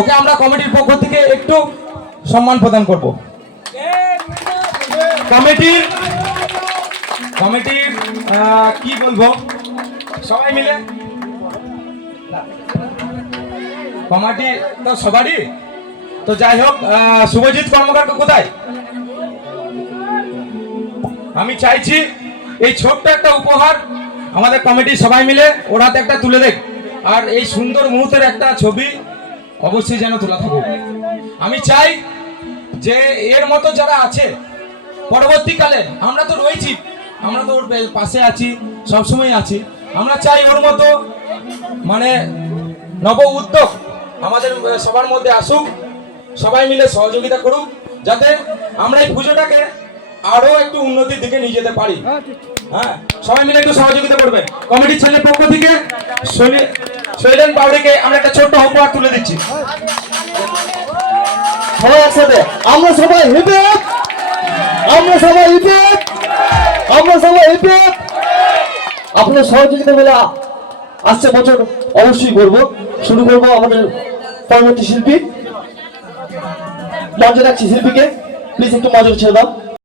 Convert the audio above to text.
ওকে আমরা কমিটির পক্ষ থেকে একটু সম্মান প্রদান করব। কমিটির কি বলবো, সবাই মিলে কমিটি তো সবারই তো, যাই হোক শুভজিৎ কর্মকার কোথায়? আমি চাইছি এই ছোট্ট একটা উপহার আমাদের কমিটির সবাই মিলে ওর হাতে একটা তুলে দেখ, আর এই সুন্দর মুহূর্তের একটা ছবি অবশ্যই যেন তোলা থাকুক। আমি চাই যে এর মতো যারা আছে পরবর্তীকালে, আমরা তো রয়েছি, আমরা তো ওর পাশে আছি, সবসময় আছি, আমরা চাই ওর মতো মানে নব উদ্যোগ আমাদের সবার মধ্যে আসুক, সবাই মিলে সহযোগিতা করুক, যাতে আমরা এই পুজোটাকে আরো একটু উন্নতির দিকে নিয়ে যেতে পারি। হ্যাঁ, সবাই মিলে একটু সহযোগিতা করবেন। কমিটির ছেলের পক্ষ থেকে শৈলেন পাউড়িকে আমরা একটা ছোট্ট উপহার তুলে দিচ্ছি। সবাই একসাথে, আমরা সবাই হিপ হিপ, আমরা সবাই হিপ হিপ, আমরা সবাই হিপ হিপ। আপনার সহযোগিতা মেলে আসছে বছর অবশ্যই করবো। শুরু করবো আমাদের পরবর্তী শিল্পী, মঞ্চে রাখছি শিল্পীকে, প্লিজ একটু মঞ্চে ছেড়ে দাও।